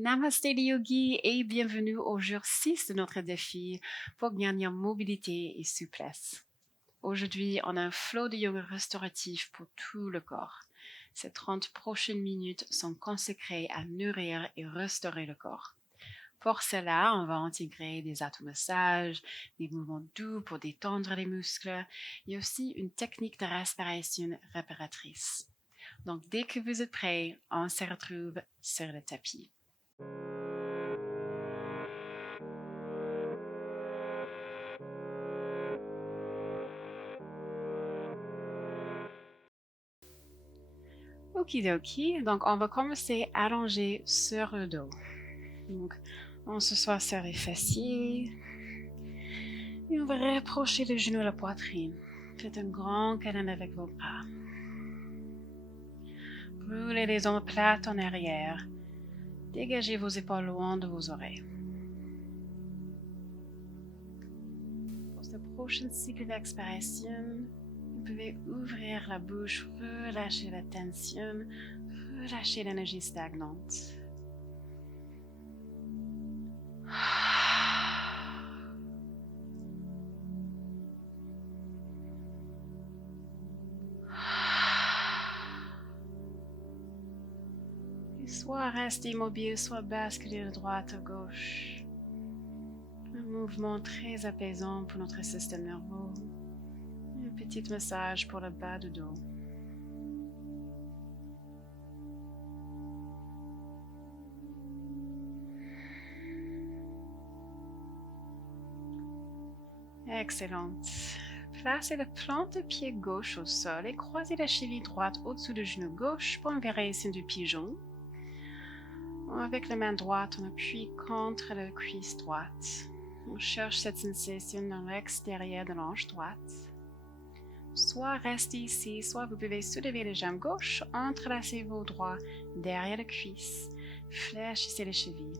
Namaste les yogis et bienvenue au jour 6 de notre défi pour gagner en mobilité et souplesse. Aujourd'hui, on a un flow de yoga restauratif pour tout le corps. Ces 30 prochaines minutes sont consacrées à nourrir et restaurer le corps. Pour cela, on va intégrer des automassages, des mouvements doux pour détendre les muscles et aussi une technique de respiration réparatrice. Donc, dès que vous êtes prêts, on se retrouve sur le tapis. Okidoki, donc on va commencer allongé sur le dos. Donc, on s'assoit sur les fessiers et on va rapprocher le genou de la poitrine. Faites un grand câlin avec vos bras. Roulez les omoplates plates en arrière. Dégagez vos épaules loin de vos oreilles. Pour ce prochain cycle d'expiration, vous pouvez ouvrir la bouche, relâcher la tension, relâcher l'énergie stagnante. Soit rester immobile, soit basculer de droite à gauche. Un mouvement très apaisant pour notre système nerveux. Un petit massage pour le bas du dos. Excellente. Placez la plante de pied gauche au sol et croisez la cheville droite au-dessus du genou gauche pour une variation du pigeon. Avec la main droite, on appuie contre la cuisse droite. On cherche cette sensation dans l'extérieur de l'hanche droite. Soit restez ici, soit vous pouvez soulever les jambes gauches, entrelacez vos doigts derrière la cuisse, fléchissez les chevilles.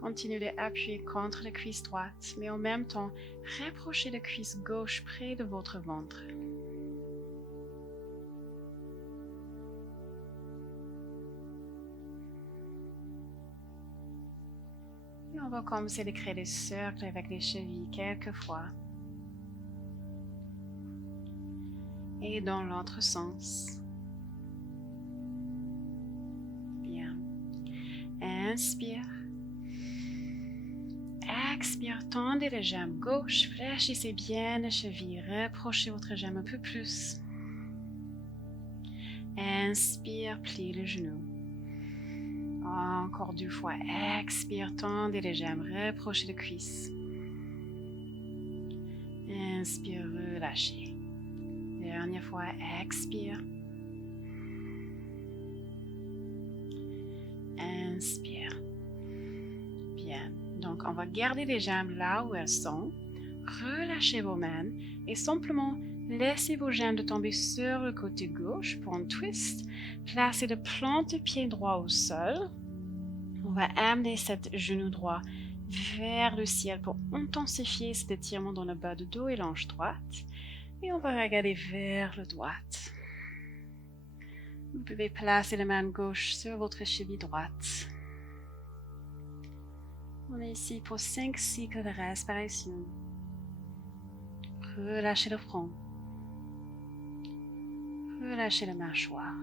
Continuez d'appuyer contre la cuisse droite, mais en même temps, rapprochez la cuisse gauche près de votre ventre. Et on va commencer de créer des cercles avec les chevilles quelques fois. Et dans l'autre sens. Bien. Inspire. Expire, tendez les jambes gauche, fléchissez bien les chevilles, rapprochez votre jambe un peu plus. Inspire, pliez le genou. Encore 2 fois, expire, tendez les jambes, rapprochez les cuisses. Inspire, relâchez. Dernière fois, expire. Inspire. Bien. Donc, on va garder les jambes là où elles sont. Relâchez vos mains et simplement laissez vos jambes tomber sur le côté gauche pour un twist. Placez le plante de pied droit au sol. On va amener cet genou droit vers le ciel pour intensifier cet étirement dans le bas du dos et l'hanche droite. Et on va regarder vers le droite. Vous pouvez placer la main gauche sur votre cheville droite. On est ici pour 5 cycles de respiration. Relâchez le front. Relâchez la mâchoire.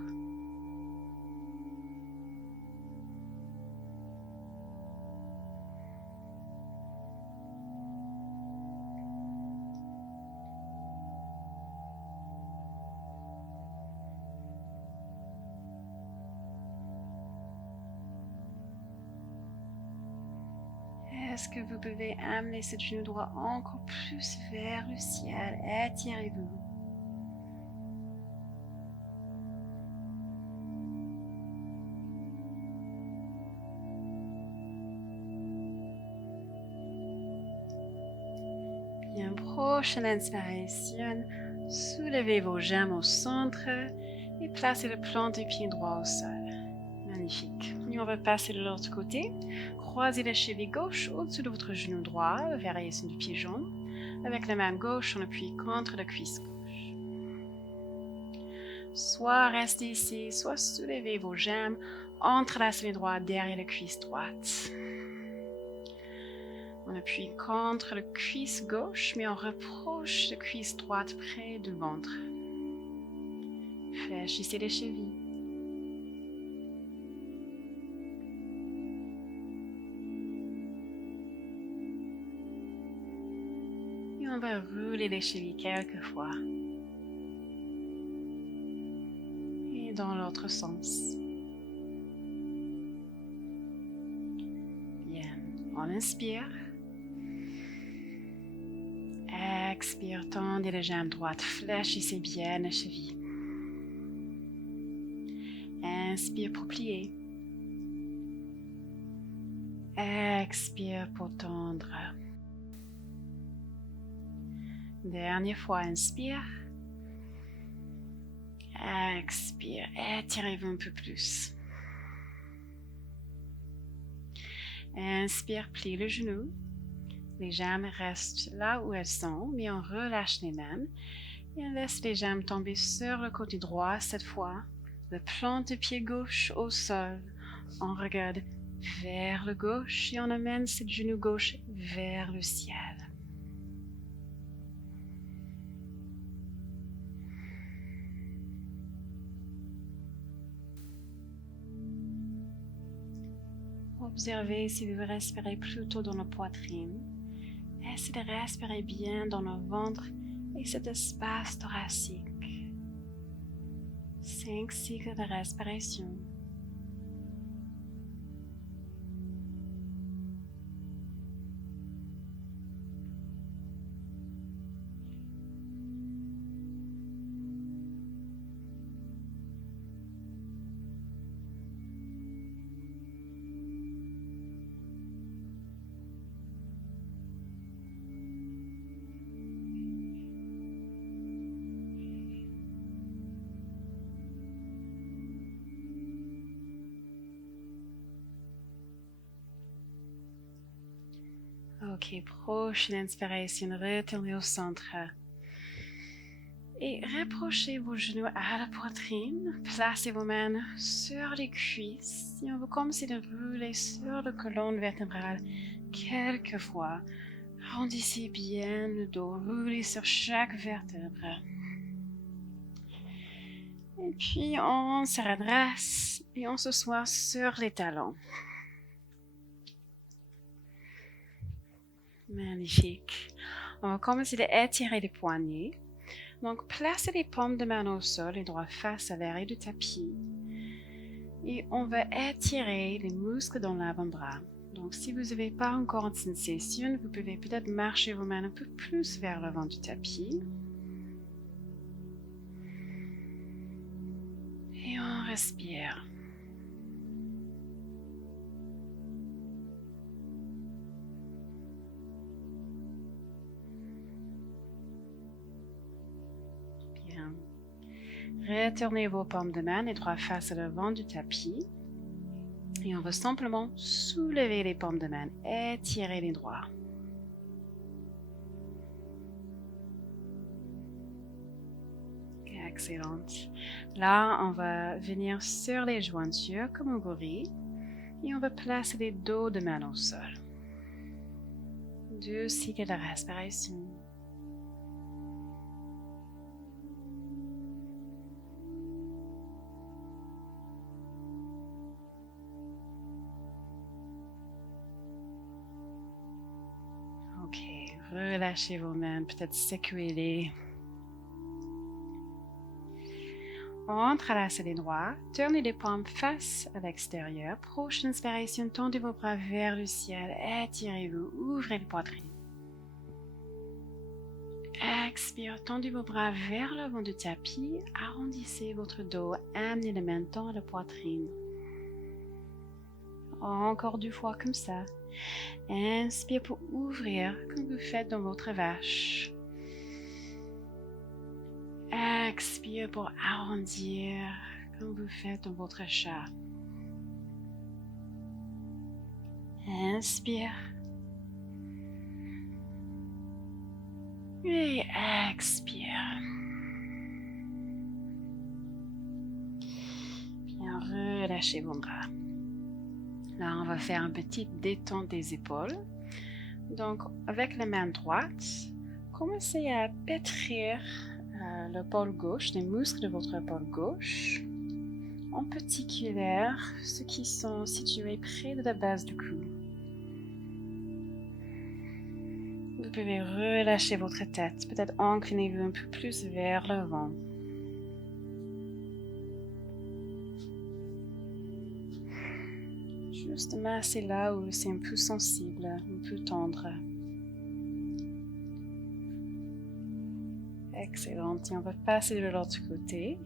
Est-ce que vous pouvez amener ce genou droit encore plus vers le ciel? Étirez-vous. Bien, prochaine inspiration, soulevez vos jambes au centre et placez le plante du pied droit au sol. Magnifique. Et on va passer de l'autre côté. Croisez la cheville gauche au-dessus de votre genou droit, variation du pigeon. Avec la main gauche, on appuie contre la cuisse gauche. Soit restez ici, soit soulevez vos jambes, entrelace les doigts derrière la cuisse droite. On appuie contre la cuisse gauche, mais on rapproche la cuisse droite près du ventre. Fléchissez les chevilles. Et on va rouler les chevilles quelques fois. Et dans l'autre sens. Bien. On inspire. Expire, tendez les jambes droites, fléchissez bien les chevilles. Inspire pour plier. Expire pour tendre. Dernière fois, inspire. Expire, étirez-vous un peu plus. Inspire, plie le genou. Les jambes restent là où elles sont, mais on relâche les mains et on laisse les jambes tomber sur le côté droit cette fois. Le plante du pied gauche au sol. On regarde vers le gauche et on amène ce genou gauche vers le ciel. Observez si vous respirez plutôt dans la poitrine. Essayez de respirer bien dans le ventre et cet espace thoracique. 5 cycles de respiration. Ok, prochaine inspiration, retournez au centre. Et rapprochez vos genoux à la poitrine. Placez vos mains sur les cuisses. Et on va commencer de rouler sur la colonne vertébrale quelques fois. Arrondissez bien le dos, roulez sur chaque vertèbre. Et puis on se redresse et on s'assoit sur les talons. Magnifique. On va commencer à étirer les poignets. Donc, placez les paumes de main au sol, les doigts face à l'arrière du tapis. Et on va étirer les muscles dans l'avant-bras. Donc, si vous n'avez pas encore une sensation, vous pouvez peut-être marcher vos mains un peu plus vers l'avant du tapis. Et on respire. Retournez vos paumes de main, les doigts face à l'avant du tapis. Et on va simplement soulever les paumes de main, étirer les doigts. Excellente. Là, on va venir sur les jointures comme un gorille. Et on va placer les dos de main au sol. 2 cycles de respiration. Ok, relâchez vos mains, peut-être secouez-les. Entrelacez les doigts, tournez les paumes face à l'extérieur. Prochaine inspiration, tendez vos bras vers le ciel, étirez-vous, ouvrez les poitrines. Expire, tendez vos bras vers l'avant du tapis, arrondissez votre dos, amenez les mains dans la poitrine. Encore 2 fois comme ça. Inspire pour ouvrir comme vous faites dans votre vache. Expire pour arrondir comme vous faites dans votre chat. Inspire. Et expire. Bien, relâchez vos bras. Là, on va faire une petite détente des épaules. Donc, avec la main droite, commencez à pétrir l'épaule gauche, les muscles de votre épaule gauche, en particulier ceux qui sont situés près de la base du cou. Vous pouvez relâcher votre tête, peut-être inclinez-vous un peu plus vers l'avant. Juste masser là où c'est un peu sensible, un peu tendre. Excellent. Et on va passer de l'autre côté.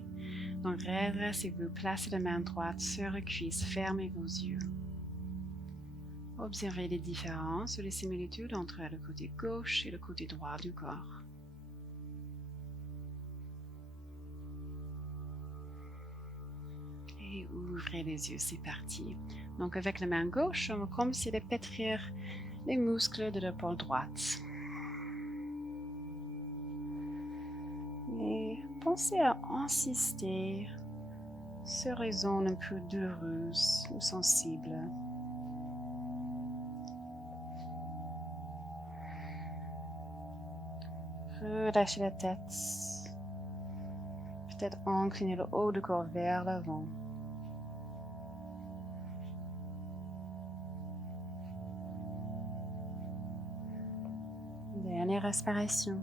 Donc, redressez-vous, placez la main droite sur la cuisse, fermez vos yeux. Observez les différences ou les similitudes entre le côté gauche et le côté droit du corps. Et ouvrez les yeux, c'est parti. Donc, avec la main gauche, on va commencer à pétrir les muscles de l'épaule droite. Et pensez à insister sur les zones un peu douloureuses ou sensibles. Relâchez la tête. Peut-être incliner le haut du corps vers l'avant. Dernière respiration.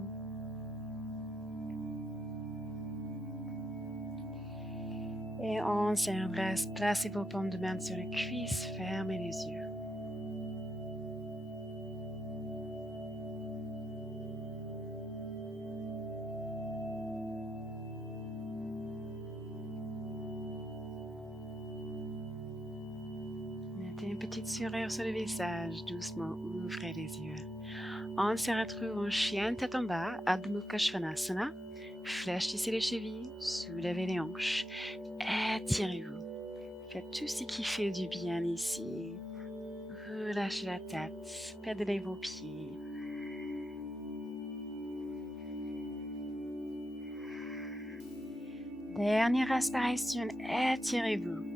Et on s'embrasse, placez vos paumes de main sur les cuisses, fermez les yeux. Mettez une petite sourire sur le visage, doucement ouvrez les yeux. On se retrouve en chien tête en bas, Adho Mukha Svanasana. Fléchissez les chevilles, soulevez les hanches, étirez-vous. Faites tout ce qui fait du bien ici. Relâchez la tête, pédalez vos pieds. Dernière respiration, étirez-vous.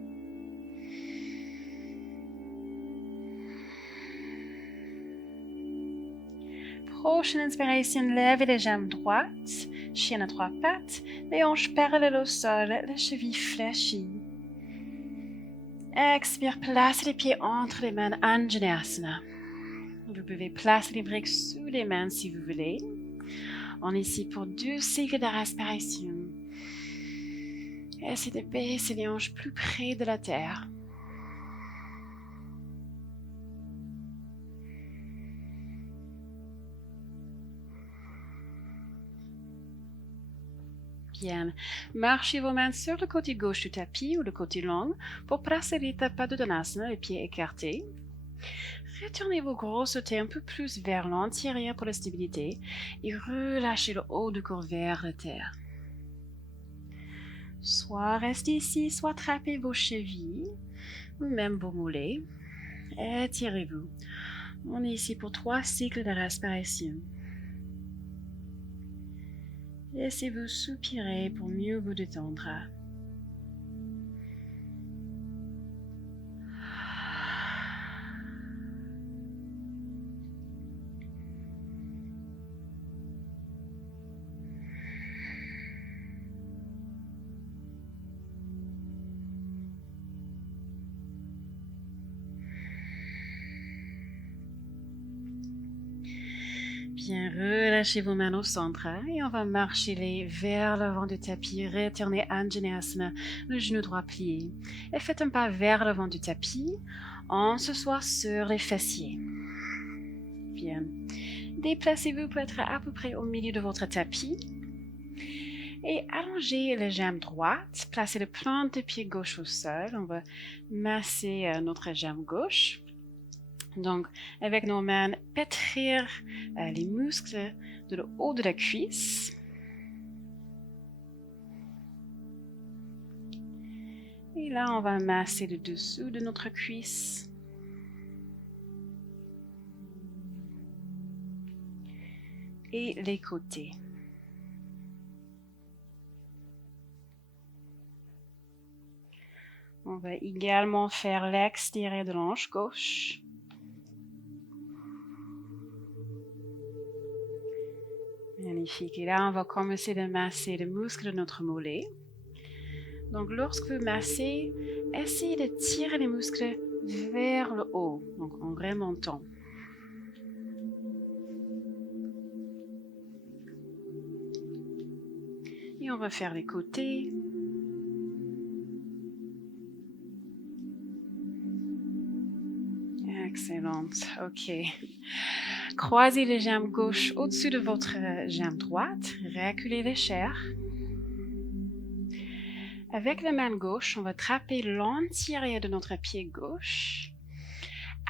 Prochaine inspiration, levez les jambes droites, chien à trois pattes, les hanches parallèles au sol, les chevilles fléchies. Expire, placez les pieds entre les mains, Anjaneyasana. Vous pouvez placer les briques sous les mains si vous voulez. On est ici pour 2 cycles de respiration. Essayez de baisser les hanches plus près de la terre. Bien. Marchez vos mains sur le côté gauche du tapis ou le côté long pour Prasarita Padottanasana, les pieds écartés. Retournez vos gros sautés un peu plus vers l'intérieur pour la stabilité et relâchez le haut du corps vers la terre. Soit restez ici, soit attrapez vos chevilles ou même vos mollets. Étirez-vous. On est ici pour 3 cycles de respiration. Laissez-vous soupirer pour mieux vous détendre. Bien, relâchez vos mains au centre et on va marcher vers l'avant du tapis. Retournez Anjaneyasana, le genou droit plié. Et faites un pas vers l'avant du tapis. On s'assoit sur les fessiers. Bien. Déplacez-vous pour être à peu près au milieu de votre tapis. Et allongez les jambes droites. Placez le plante de pied gauche au sol. On va masser notre jambe gauche. Donc, avec nos mains, pétrir les muscles de le haut de la cuisse. Et là, on va masser le dessous de notre cuisse. Et les côtés. On va également faire l'extérieur de la hanche gauche. Magnifique. Et là, on va commencer de masser le muscle de notre mollet. Donc, lorsque vous massez, essayez de tirer les muscles vers le haut, donc en remontant. Et on va faire les côtés. Excellente. OK. Croisez les jambes gauches au-dessus de votre jambe droite. Reculez les chairs. Avec la main gauche, on va attraper l'antérieur de notre pied gauche.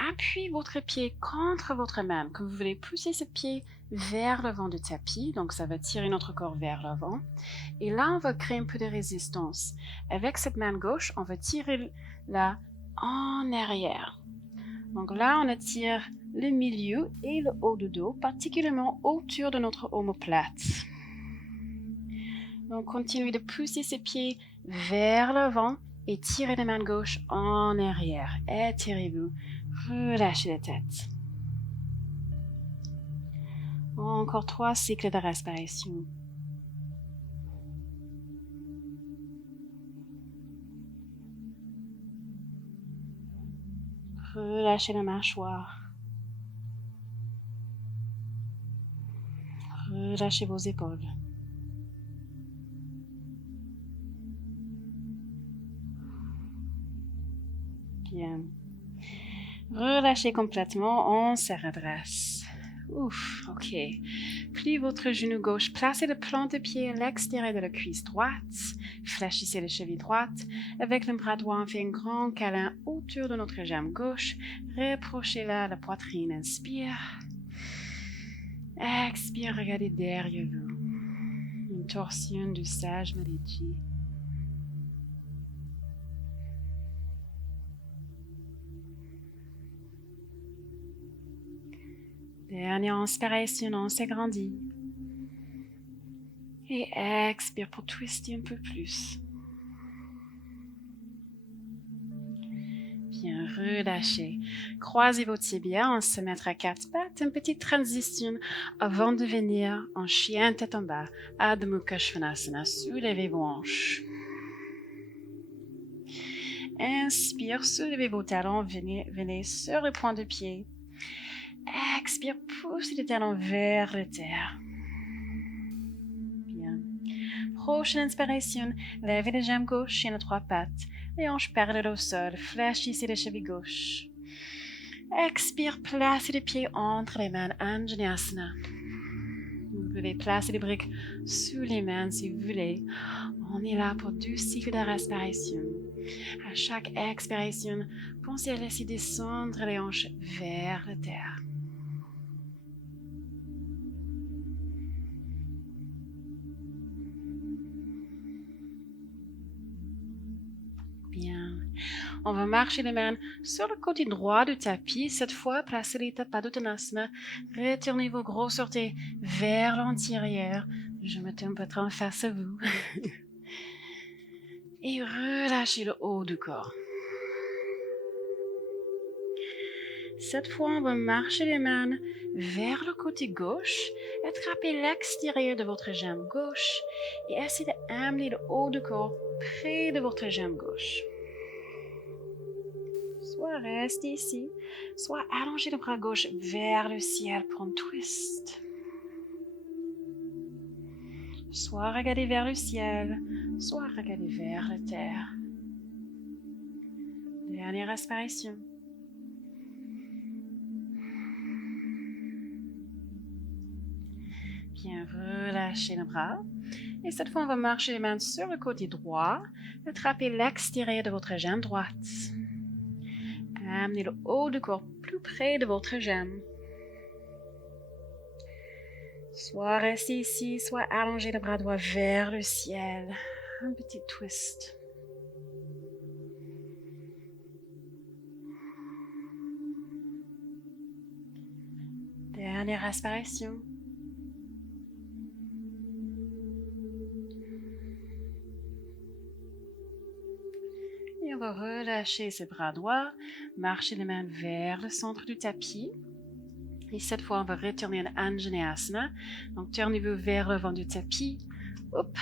Appuyez votre pied contre votre main, comme vous voulez pousser ce pied vers l'avant du tapis, donc ça va tirer notre corps vers l'avant. Et là, on va créer un peu de résistance. Avec cette main gauche, on va tirer là en arrière. Donc là, on attire le milieu et le haut du dos, particulièrement autour de notre omoplate. Donc, continuez de pousser ces pieds vers l'avant et tirez la main gauche en arrière. Étirez-vous, relâchez la tête. Encore 3 cycles de respiration. Relâchez la mâchoire. Relâchez vos épaules. Bien. Relâchez complètement, on se redresse. Ouf, ok. Pliez votre genou gauche, placez le plan de pied à l'extérieur de la cuisse droite. Fléchissez la cheville droite. Avec le bras droit, on fait un grand câlin autour de notre jambe gauche. Reprochez-la la poitrine. Inspire. Expire, regardez derrière vous. Une torsion du sage Malichi. Dernière inspiration, on s'agrandit. Et expire pour twister un peu plus. Bien, relâchez. Croisez vos tibias, on se mettra à 4 pattes. Une petite transition avant de venir en chien tête en bas. Adho Mukha Svanasana. Soulevez vos hanches. Inspire, soulevez vos talons, venez sur le point de pied. Expire, poussez les talons vers la terre. Bien. Prochaine inspiration, levez les jambes gauches et les 3 pattes. Les hanches parallèles au sol, fléchissez les chevilles gauches. Expire, placez les pieds entre les mains, Anjaneyasana. Vous pouvez placer les briques sous les mains si vous voulez. On est là pour 2 cycles de respiration. À chaque expiration, pensez à laisser descendre les hanches vers la terre. Bien. On va marcher les mains sur le côté droit du tapis. Cette fois, placez les Padottanasana. Retournez vos gros orteils vers l'antérieur. Je me tiens peut-être en face à vous. Et relâchez le haut du corps. Cette fois, on va marcher les mains vers le côté gauche, attrapez l'extérieur de votre jambe gauche et essayez d'amener le haut du corps près de votre jambe gauche. Soit restez ici, soit allongez le bras gauche vers le ciel pour un twist. Soit regardez vers le ciel, soit regardez vers la terre. Dernière respiration. Bien, relâchez le bras. Et cette fois, on va marcher les mains sur le côté droit. Attrapez l'extérieur de votre jambe droite. Amenez le haut du corps plus près de votre jambe. Soit restez ici, soit allongez le bras droit vers le ciel. Un petit twist. Dernière respiration. Et on va relâchez ses bras droits, marchez les mains vers le centre du tapis. Et cette fois, on va retourner en Anjaneyasana. Donc, tournez-vous vers le vent du tapis. Hop.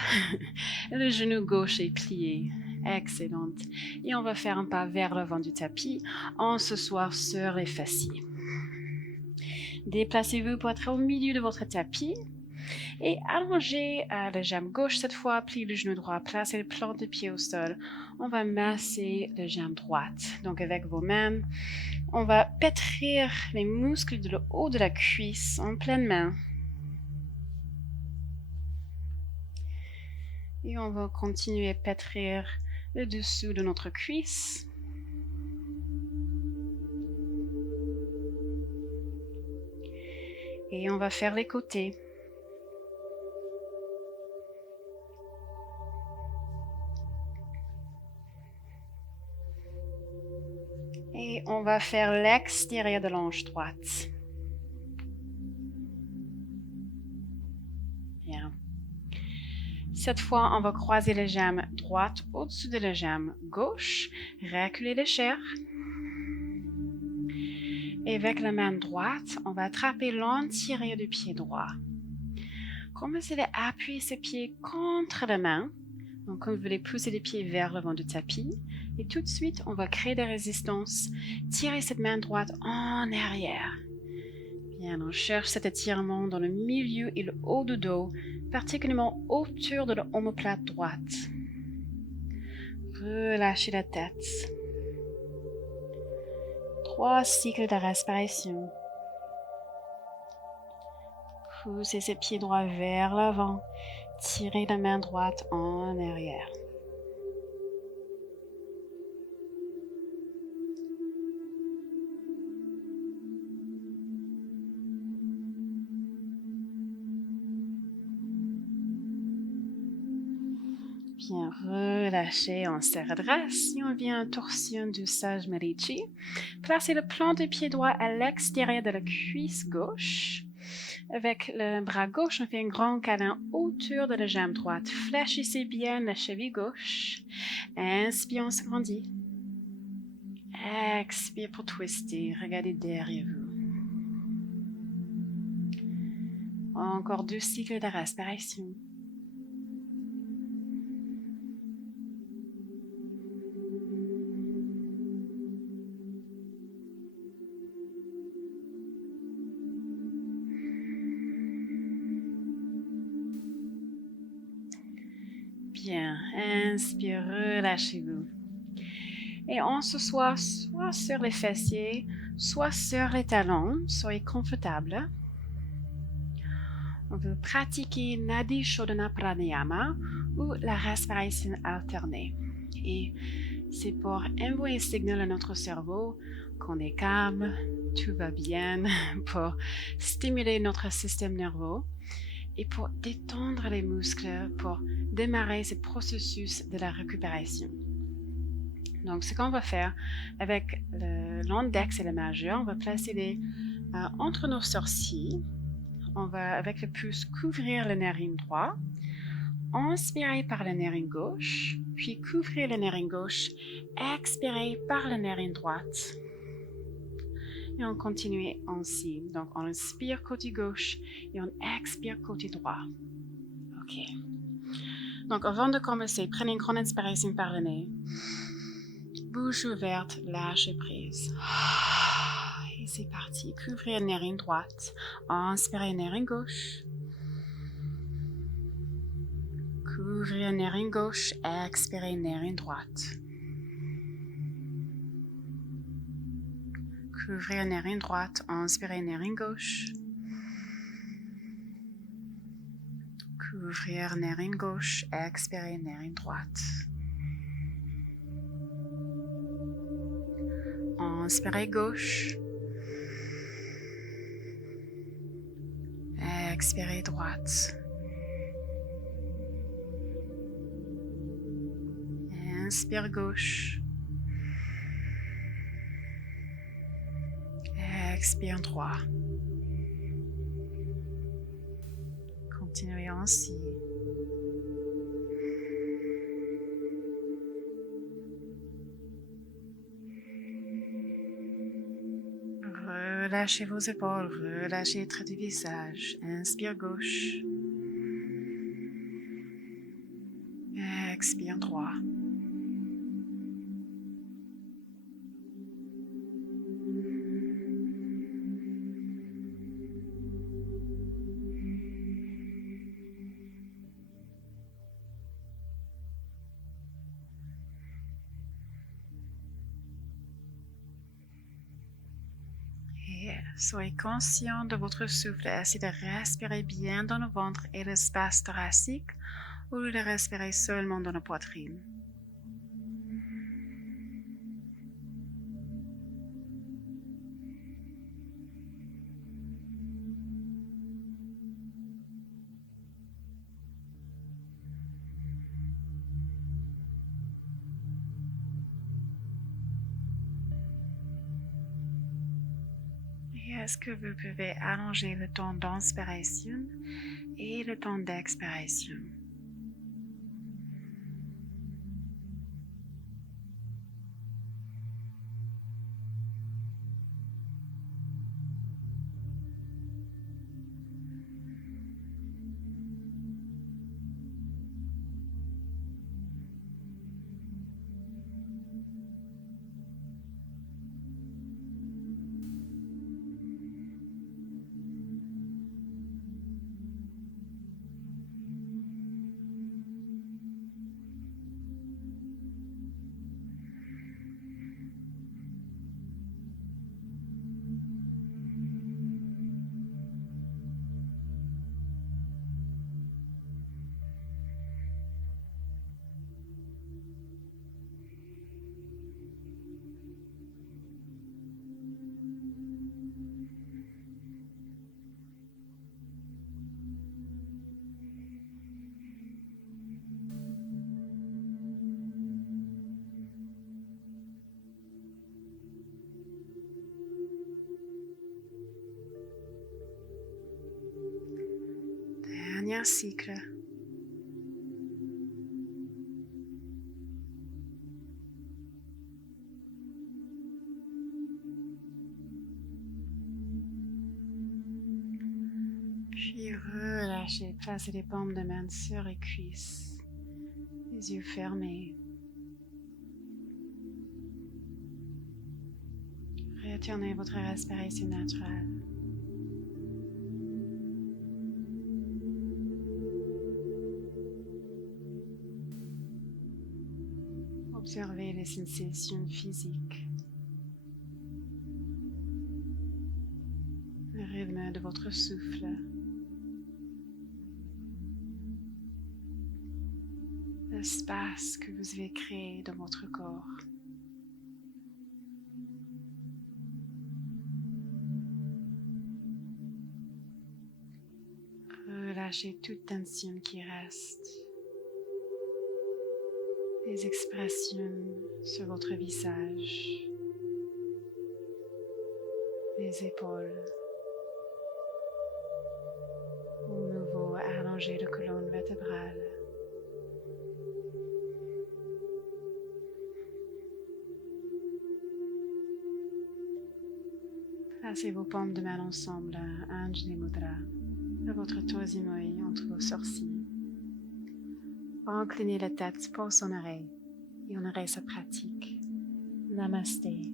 Le genou gauche est plié. Excellent. Et on va faire un pas vers le vent du tapis en s'asseoir sur les fessiers. Déplacez-vous pour être au milieu de votre tapis. Et allongez la jambe gauche cette fois, pliez le genou droit, placez le plante de pied au sol. On va masser la jambe droite. Donc avec vos mains, on va pétrir les muscles de le haut de la cuisse en pleine main. Et on va continuer à pétrir le dessous de notre cuisse. Et on va faire les côtés. Et on va faire l'extérieur de l'ange droite. Bien. Cette fois, on va croiser les jambes droites au-dessus de la jambe gauche, reculer les chairs. Et avec la main droite, on va attraper l'antérieur du pied droit. Commencez à appuyer ses pieds contre la main. Donc, comme vous voulez pousser les pieds vers le vent du tapis. Et tout de suite, on va créer des résistances. Tirez cette main droite en arrière. Bien, on cherche cet étirement dans le milieu et le haut du dos, particulièrement autour de l'omoplate droite. Relâchez la tête. 3 cycles de respiration. Poussez ses pieds droits vers l'avant. Tirez la main droite en arrière. Bien, relâchez, on se redresse et on vient en torsion du Sage Merichi. Placez le plan du pied droit à l'extérieur de la cuisse gauche. Avec le bras gauche, on fait un grand câlin autour de la jambe droite. Fléchissez bien la cheville gauche. Inspire, on se grandit. Expire pour twister. Regardez derrière vous. Encore 2 cycles de respiration. Bien, inspire, relâchez-vous. Et on s'assoit soit sur les fessiers, soit sur les talons. Soyez confortable. On veut pratiquer Nadi Shodhana Pranayama ou la respiration alternée. Et c'est pour envoyer un signal à notre cerveau qu'on est calme, tout va bien, pour stimuler notre système nerveux et pour détendre les muscles, pour démarrer ce processus de la récupération. Donc, ce qu'on va faire avec l'index et le majeur, on va placer les entre nos sourcils. On va, avec le pouce, couvrir le narine droit. Inspirez par la narine gauche, puis couvrez la narine gauche. Expirez par la narine droite. Et on continue ainsi. Donc, on inspire côté gauche et on expire côté droit. OK. Donc, avant de commencer, prenez une grande inspiration par le nez. Bouche ouverte, lâchez prise. Et c'est parti. Couvrez la narine droite. Inspirez la narine gauche. Couvrez la narine gauche. Expirez la narine droite. Couvrez la narine droite. Inspirez la narine gauche. Couvrez la narine gauche. Expirez la narine droite. Inspirez gauche. Expirez droite. Inspire gauche. Expire droit. Continuez ainsi. Relâchez vos épaules, relâchez le trait du visage. Inspire gauche. Expire droit. Soyez conscient de votre souffle. Essayez de respirer bien dans le ventre et l'espace thoracique ou de respirer seulement dans la poitrine. Est-ce que vous pouvez allonger le temps d'inspiration et le temps d'expiration? Dernier cycle. Puis relâchez, placez les paumes de main sur les cuisses, les yeux fermés. Retournez à votre respiration naturelle. Observez les sensations physiques, le rythme de votre souffle, l'espace que vous avez créé dans votre corps. Relâchez toute tension qui reste. Les expressions sur votre visage, les épaules. Au nouveau, allongez la colonne vertébrale. Placez vos paumes de main ensemble à Anjali Mudra, à votre troisième œil entre vos sourcils. Inclinez la tête pour son oreille et on arrête sa pratique. Namasté.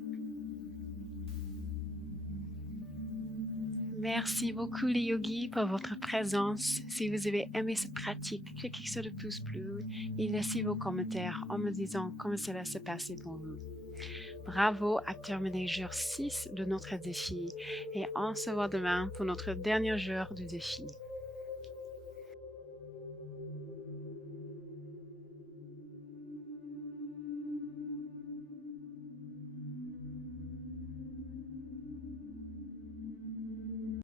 Merci beaucoup les yogis pour votre présence. Si vous avez aimé cette pratique, cliquez sur le pouce bleu et laissez vos commentaires en me disant comment cela s'est passé pour vous. Bravo à terminer jour 6 de notre défi et on se voit demain pour notre dernier jour du défi.